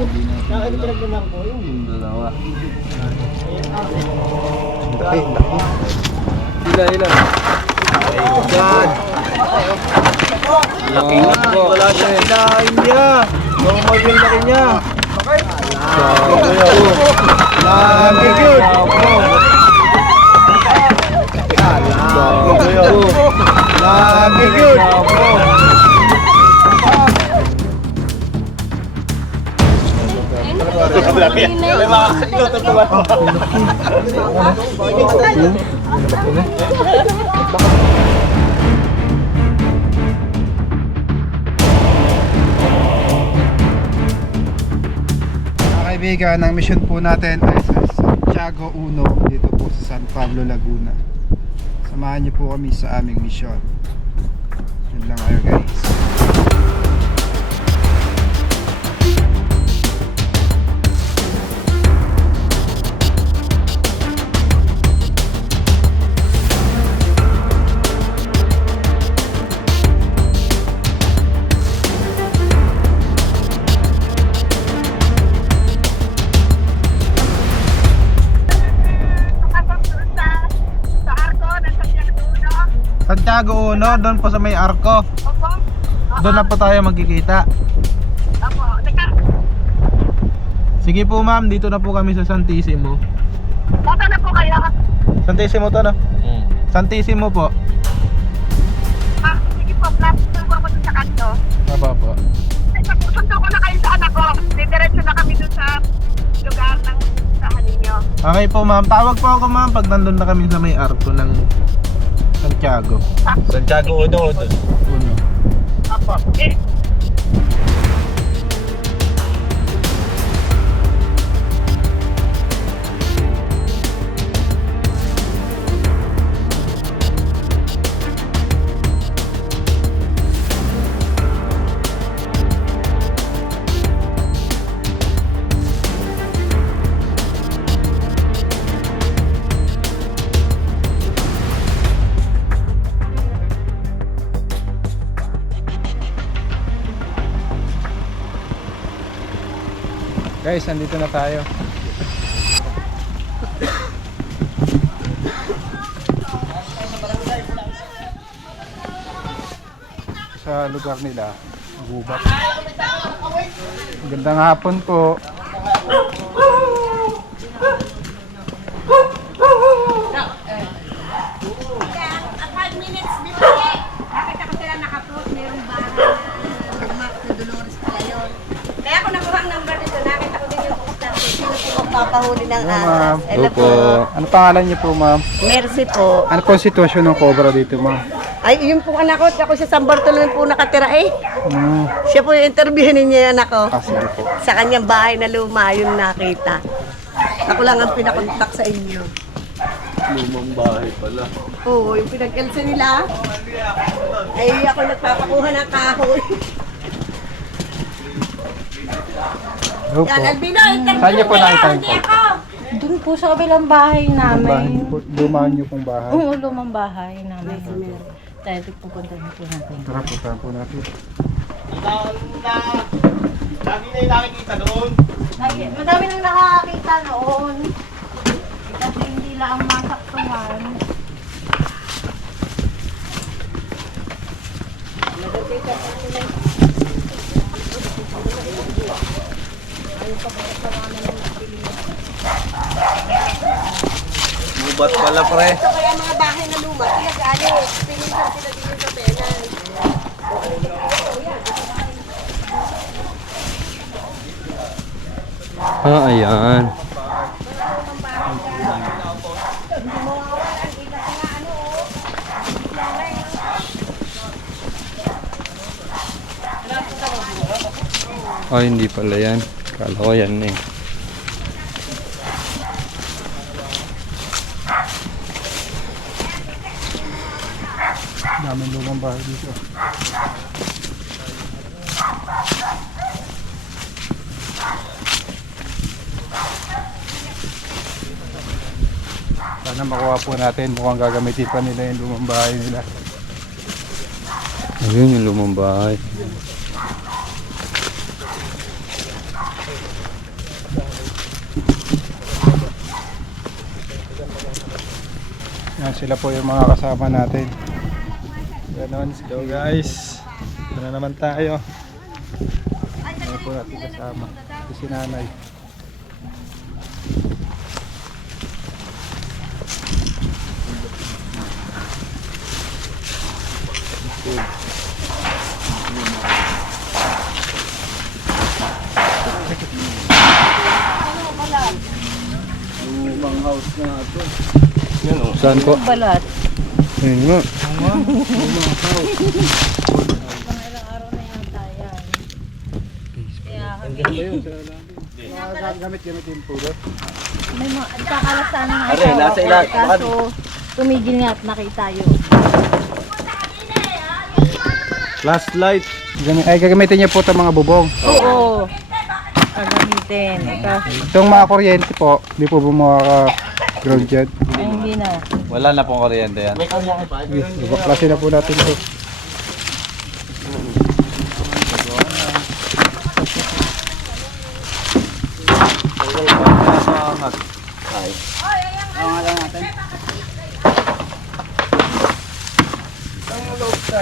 Bakit pinaglaman ko yung dalawa? Laki. Ilan? God! Laki nga po. Wala siyang kinain niya. Normal yung laki niya. Lagi yun. Lagi yun. Kaibigan, ang mission po natin ay sa Santiago 1 dito po sa San Pablo, Laguna. Samahan niyo po kami sa aming mission. Yun lang kayo guys. Santiago 1, doon po sa may Arco. Doon na po tayo magkikita. Sige po ma'am, dito na po kami sa Santissimo. Dito na po kayo. Santissimo to no? Santissimo po. Sige po, plus po ako dun sa kanto. Aba po. Sundo ko na kayo sa anak ko. Didiretso na kami dun sa lugar ng sahan ninyo. Okay po ma'am, tawag po ako ma'am pag nandun na kami sa may Arco ng Santiago. Santiago 1 doon. 1. Apo. Guys, andito na tayo. Sa lugar nila, Gubat. Magandang hapon po. Papahuli ng Hello, aras. ma'am. Hello po. Ano pangalan niyo po ma'am? Mercy po. Ano po ang sitwasyon ng cobra dito ma'am? Ay, yun po anak ko. Ako sa San Bartolome po nakatira eh. Hmm. Siya po yung interviewin ninyo yung anak ko. Sige po. Sa kanyang bahay na luma, yun nakita. Ako lang ang pinakontak sa inyo. Lumang bahay pala. Oo, yung pinag-elsa nila. Ay, ako nagpapakuha ng kahoy. Hello po. Yan, Albino, interview Saan niyo po nakita yung hindi ako. Doon po sa kabilang bahay namin. Lumahan niyo pong bahay. Oo, lumang bahay namin. Tayo pupunta na po natin. Tara po, tara po natin. Lagi na yung nakikita doon. Madami nang nakakita noon. Kasi hindi lang masaktuhan. Gubat pala pre. Ito kaya mga bahay na luma, pinag-alis. Pinuntan sila dito sa penan. Ah, ayan. Oh, hindi pala yan. Kala ko yan eh. Daming lumang bahay dito. Sana makuha po natin. Mukhang gagamitin pa nila yung lumang bahay nila. Ayun yung lumang bahay. Yan sila po yung mga kasama natin. Ganon, let's go guys. Ito na naman tayo. Ano po natin kasama? Ito si nanay. Lumang house na ito. Saan po? Balat. Ayun nga. Ilang araw na yata yan. Kaya Gamit-gamit yung pulot. may mga kakalas sana nga Are, nasa ilan? Kaso tumigil nga at nakita yun. Last light. Ay, gagamitin niyo po itong mga bubong. Oo. Gagamitin. Ito. Itong mga kuryente po, hindi po bumaka-ground dyan. Ay, hindi na. Wala na pong kuryente yan. Ibaklasin na po natin ito.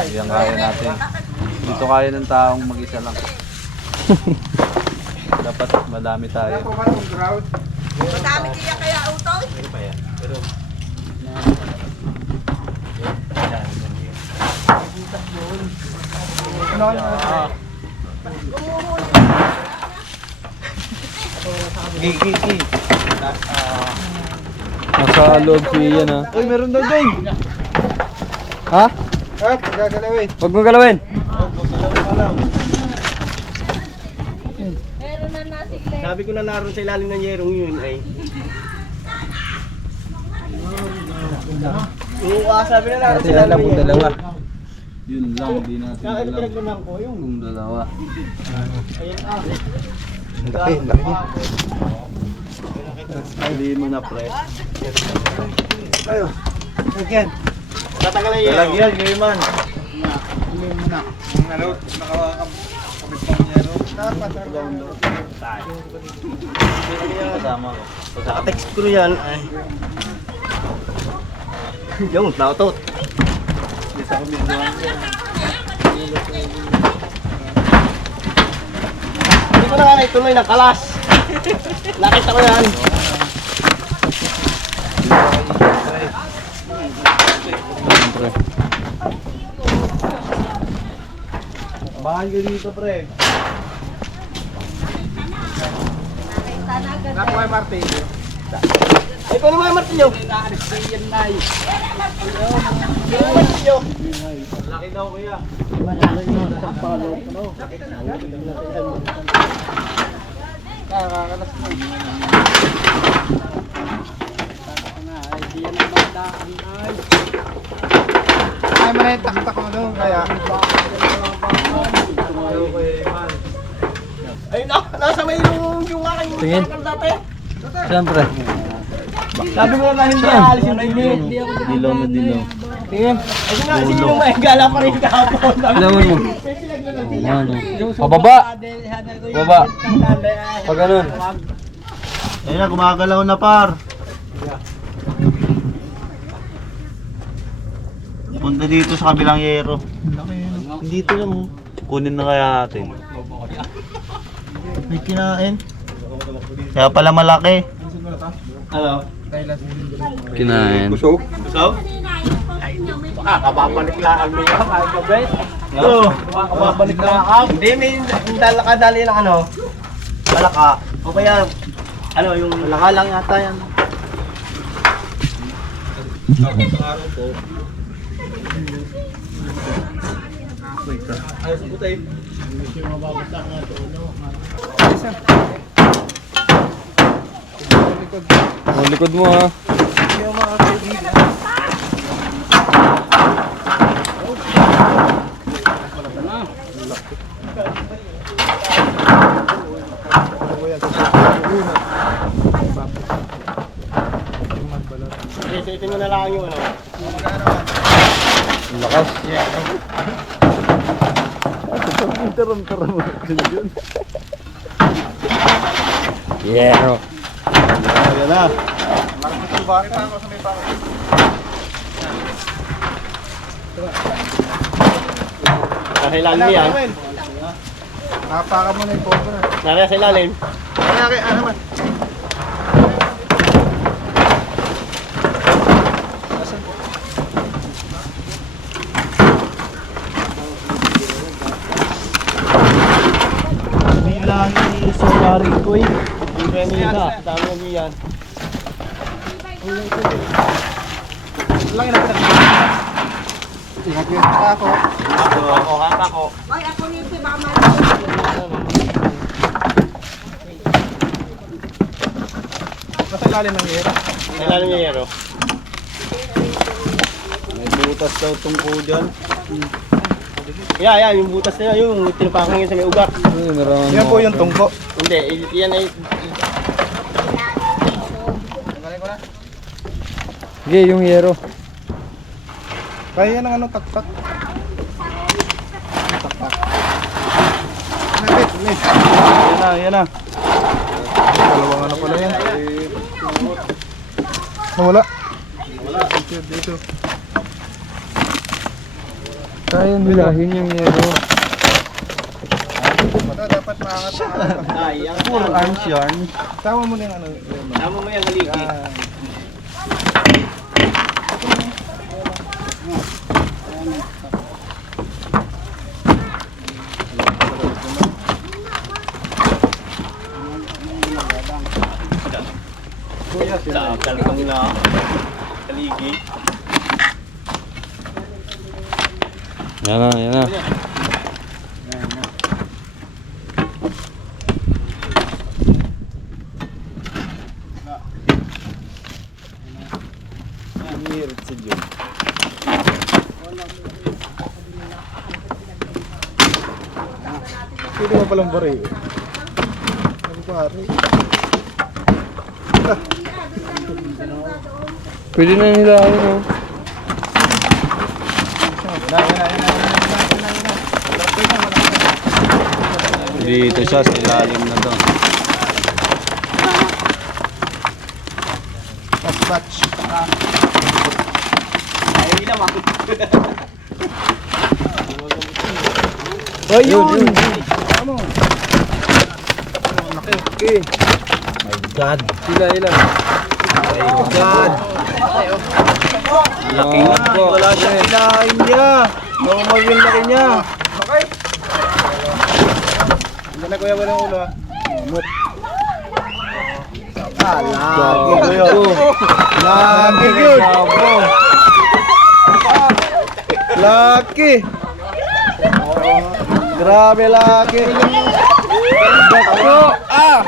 Yan kaya natin. Dito kaya ng taong mag-isa lang. Dapat madami tayo. Madami kaya utol? Nasa loob ko yan ha. Uy, meron daw doon. Ha? At, gagalawin. Huwag mong galawin. Meron na nasikle. Sabi ko na naroon sa ilalim ng yerong yun ay. Oo, sabi na naroon sa ilalim ng yerong. Yun lang, hindi natin Kaya alam pinaglunan ko yung kung dalawa. ayan Laki, laki. Hindi mo na pre. Ayo. Again. tatanggal ang yerong. Talagyan, ngayon man. Kasama ko. Naka-text ko na yan ay. Yung, nautot. Hindi ko na nga naituloy ng kalas. Nakita ko yan. Siyempre. Bahan ka dito, pre. Nakuha yung martilyo. Ay, paano mga martilyo? Nakalistiyan na yun. Martilyo. Laki daw kuya. Kakakalas mo. Ay, man yung taktak mo doon, kaya. Ay, nasa may yung aking Tingin. takal dati. Siyempre. Sabi mo na hindi aalis yung tingin. Dilaw na dilaw. Tingin. Ay, sino yung may gala pa rin kahapon. Ilawan mo. Ano? Pababa! Pababa! Pag ganun. Ayun na, gumagalaw na par. Punta dito sa kabilang yero. Dito lang mo. Kunin na kaya natin. May kinain. Kaya pala malaki. Ano? Kinain. Gusto? Baka kababalik lang ang mga kababalik. Oo, kababalik lang ang. Hindi, may kadali lang ano. Malaka. O kaya, ano yung... Malaka lang yata yan. Ayos ang putay. Ang likod mo ha. Isitin mo na lang yung ano. Ang lakas. Yero. Ayan na. Nasa ilalim yan. Napaka mo na yung photo na. Nasa ilalim. Kaya naman. Bilang ni Solari ko eh. Yung Renita. Dami yung yan. Lang yung napinag-ibig. Ingat ako. Ako. Ay, ako nito, baka Nasa ilalim ng hero. Sa ilalim yung yero. May butas daw tungko dyan. Yeah, yung butas na yun. Yung tinapakang yun sa may ugat. Yan po yung tungko. Hindi, yan ay... Sige, yung yero. Kaya yan ang ano, taktak. Taktak. Yan na. Dalawang ano pala yan. Nawala. Dito. Kaya nilahin yung yero. Dapat maangat sa Ay, yung... puro arms yarn. Tama mo na yung ano. Tama mo yung haligi. Sakal kong na haligi. Yan na, yan na. Pwede mo palang bari. Ano pare? Pwede na nilahin, oh. Dito siya sa ilalim na to. Batch. Ay, ilaw ako. Ayun! Ano? Laki. My God. Ilan. My God. Laki na. Wala siya ilahin niya. Normal yung laki niya. Okay. Hindi na kuya walang ulo ha. Mut. Lagi kuya. Lagi yun. Laki. Grabe laki. Bakro. Ah!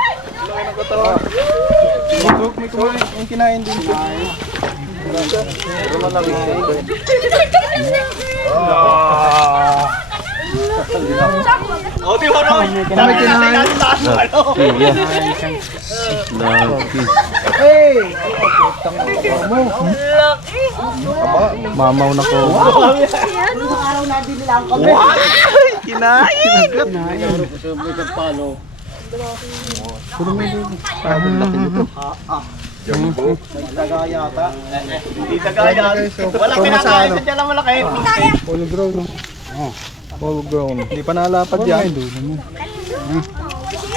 May kumain. Yung kinain din siya. Pero malaki siya. O, di ba naman? Dami kinain. Laki. Hey! Mamaw na ko. Kinain! Jumbo. Taga yata. Hindi taga yata. Wala kinakain sa dyan lang malaki. Full grown. Full grown. Hindi pa nalapad yan.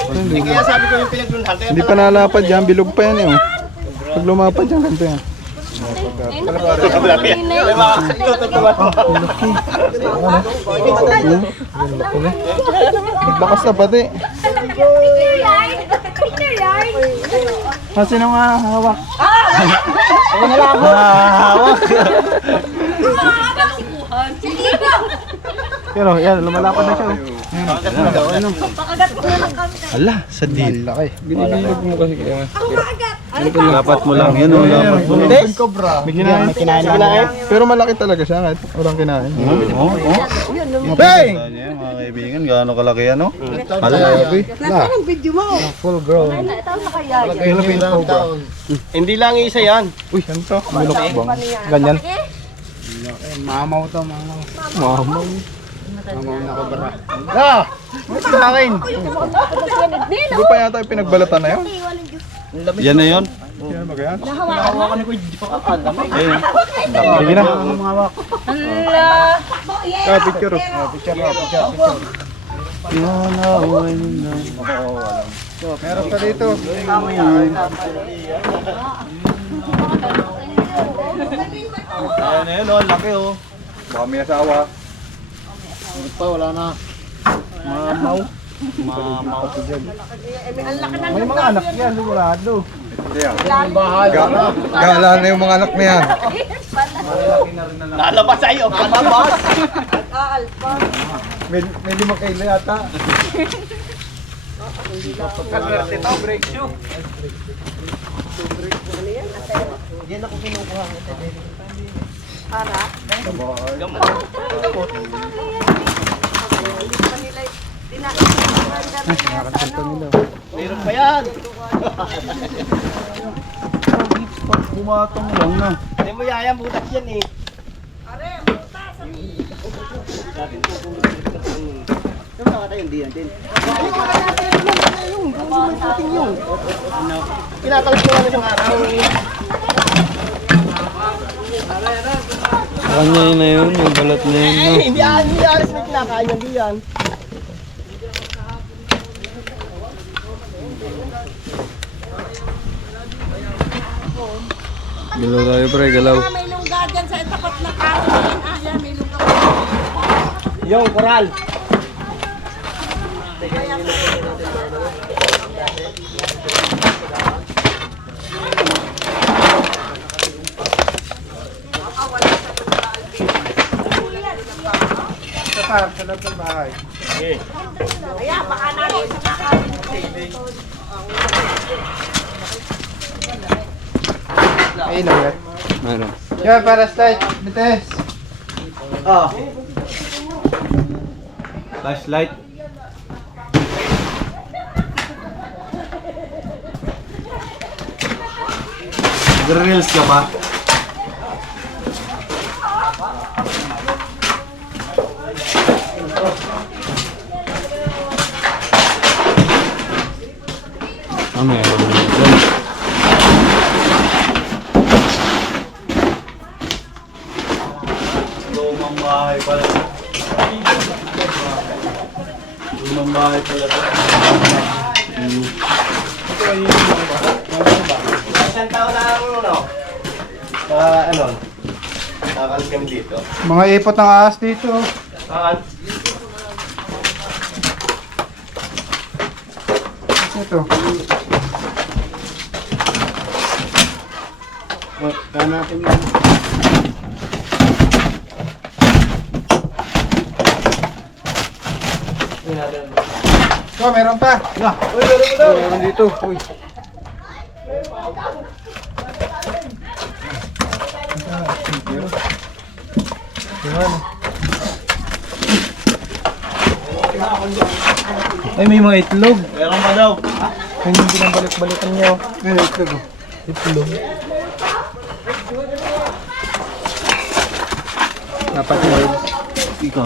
Hindi kaya sabi ko yung pinagdunhan. Hindi pa nalapad yan. Bilog pa yan eh. Pag lumapad yan, ganito yan. May mga tutuwa. Naglakas na pati. Sino nga hawak? Ako na lang. Hawak. Pero yan, lumalapad na siya. Hala, sa deal. Laki. Binibilog mo kasi kaya. Lapat mo lang. Yan o, lapat mo lang. May kinain. Pero malaki talaga siya kahit walang kinain. Hey! Mga kaibigan, gaano kalaki ano? Malaki. Anong video mo? Full grown. Philippine Cobra. Hindi lang isa yan. Uy, ano to? Minokbang. Ganyan. Mamaw to, mamaw. Mamaw. Mamaw na Cobra. Ah! Sa akin. Hindi pa yata yung pinagbalatan na yun? Yan na yun. Yan ba yan? Nahawakan ni Kuya Jeep ang lamig. Ayun. Sige na. Hala! Picture. Picture. Meron pa dito. Ayun na yun, oh. Laki, oh. Baka may asawa. Mamaw. May mga anak yan, sigurado. Gala na yung mga anak na yan. Lalabas sa'yo, pababas. May 5 kilo yata. Break shoe. Diyan ako kinukuha. Meron pa yan. Bumatong lang na. Hindi mo yayang butas yan eh. Yung mga tayo, hindi yan din. Yung may puting yung. Kinakalas ko lang isang araw. Kanya yun na yun, yung balat na yun. No? Hindi alis na kinakain yan, di yan. Galaw tayo pre, galaw. May lungga dyan sa tapat na kanin. Yan, may lungga. Yung koral. Sa loob ng bahay. Kaya, baka natin sa kanin. Ay, ilaw yan. Meron. Yan, para slide. Bites. Ah. Flashlight. Grills ka pa? Meron. Lumang bahay pala. Lumang bahay pala. Isang taon na ano? Ano? Nakalis kami dito. Mga ipot ng ahas dito. Ito. natin yan. So, meron pa. Uy, meron mo daw. Meron dito. Uy. Ay, may mga itlog. Meron pa daw. Ay, hindi nang balik-balikan niyo. Ay, itlog. Itlog. Dapat yun. Ikaw.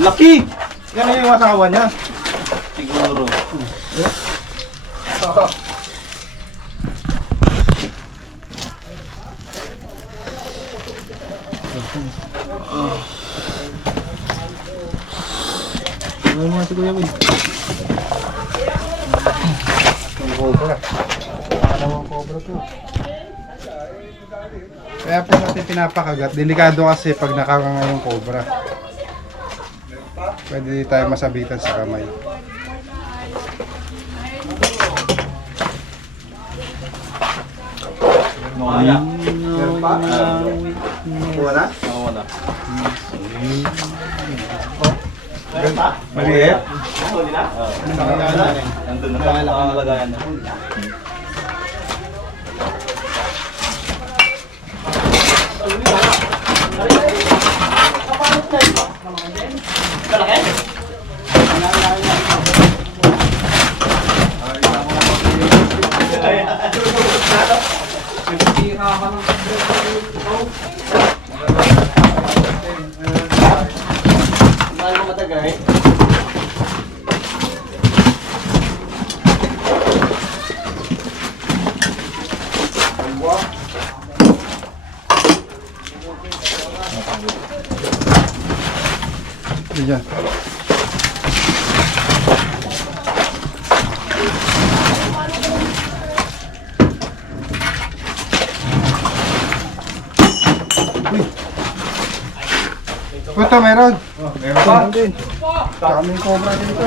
Laki! Yan na yung asawa niya. Siguro. Ano mga si Kuya Will? Ang cobra. Ano ang cobra to? Kaya po natin pinapakagat. Delikado kasi pag nakakanga yung cobra. Pwede tayo masabitan sa kamay. Meron pa? Wala? Wala. Maliit? Nandun na sa nakalagayan na. Mahal mo matagal eh. dyan. Puto, meron. Meron pa. Din. Kaming cobra dito.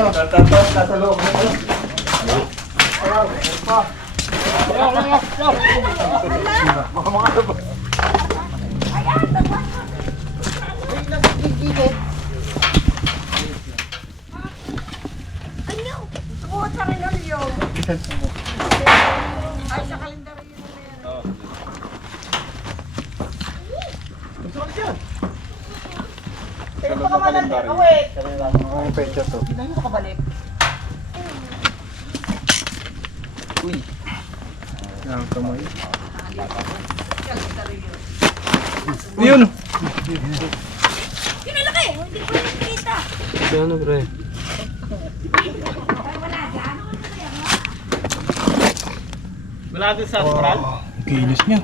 Ang pecha to. Uy. Ang kamay. Yun. Ano, pre? Wala doon sa restaurant? Kinis niya.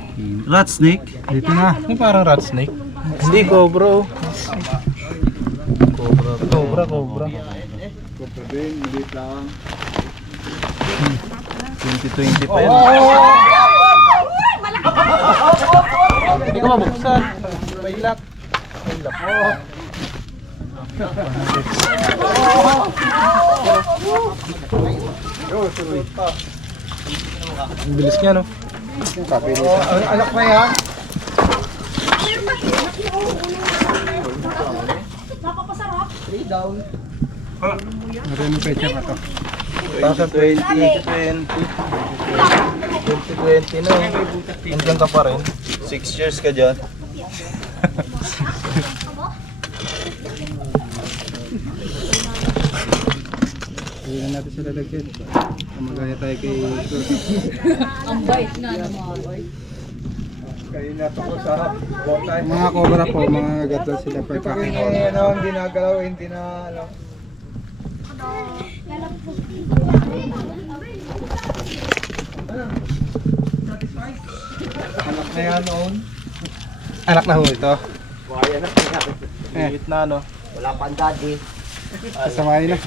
Rat snake? Dito na. Yung parang rat snake? Hindi, cobra. Cobra. Cobra din, hindi lang. 2020 pa yan. Hindi ko mabuksan. May lock. Ang bilis niya, no? Anak na yan. Maraming pecha pa to. 2020 na. Nandiyan ka pa rin. 6 years ka dyan. Hindi na natin sila lagyan. Magaya tayo kay Ang bait nga naman. mga cobra po, mga gatol sila pagkakita. Hindi nagalaw, hindi na alam. Anak na yan noon. Anak na ho ito. Liit na, no? Wala pang daddy. Kasamahin na.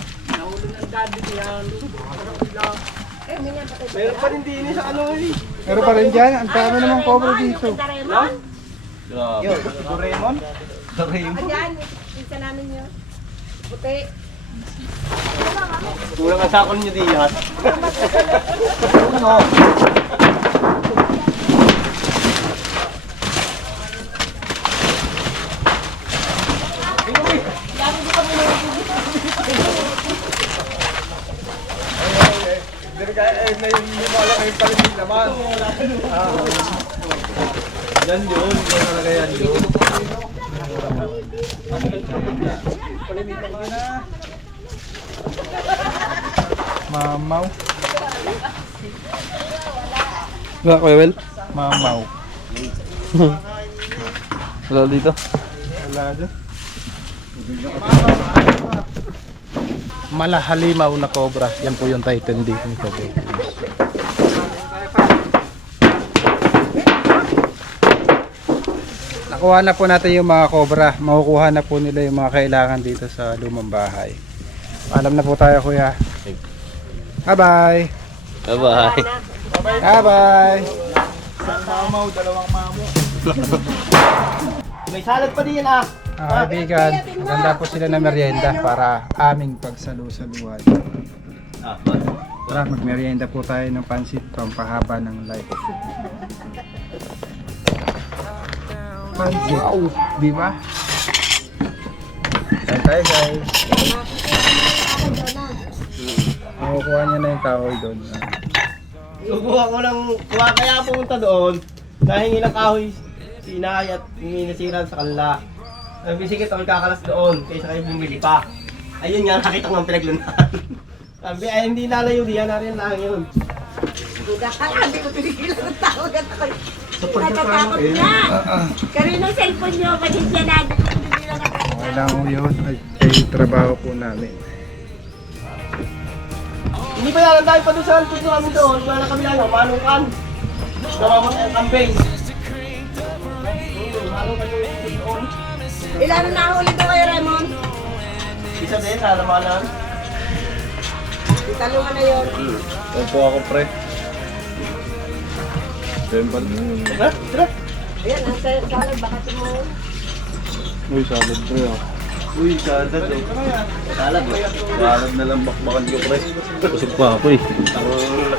Meron pa rin din sa ano eh. Pero pa rin dyan, ang dami namang cobra dito. Yun, Doraemon. Ayan, isa namin yun. Puti. Kulang ang sakon niyo diyan. Yan yun. Yan talaga yan yun. Mamaw. Wala, Kuya Wel? Mamaw. Wala dito. Wala dyan. Malahalimaw na cobra. Yan po yung title dito ni Cobra. Nakuha na po natin yung mga cobra. Makukuha na po nila yung mga kailangan dito sa lumang bahay. Alam na po tayo, kuya. Bye-bye. Bye-bye. Bye-bye. May salad pa din ah. Kaibigan, maganda po sila na merienda para aming pagsalu-saluhan. Tara, magmerienda po tayo ng pansit pampahaba ng life. Pansit. Wow. Di ba? Kain tayo, guys. Makukuha niya na yung kahoy doon. Kukuha ko ng, kuha kaya pumunta doon. Nahingi ng kahoy, sinay at hingi nasiran sa kanila. Ang bisikit ako kakalas doon, kaysa kayo bumili pa. Ayun nga, nakita ko ng pinaglunahan. Sabi, ay hindi nalayo, diyan na rin lang yun. Hindi ko tinigilan ng tawag at ako. Natatakot na. Karinong cellphone nyo, pasensya na. Wala ko yun. Ay trabaho po namin. Hindi pa yan, tayo pa doon sa alpod namin doon. Wala na kami lang, manukan. Namamatay ang kambing. Manukan yung doon. Ilan na nahuli ko kayo, Raymond? Isa din, halamanan. Talungan na yun. Opo ako, pre. Bembal. Tara, tara. Ayan, ang salad, baka tumuhin. Uy, salad, pre. Uy, salad. Salad mo. Salad na lang bakbakan ko, pre. Busog pa ako, eh. Ang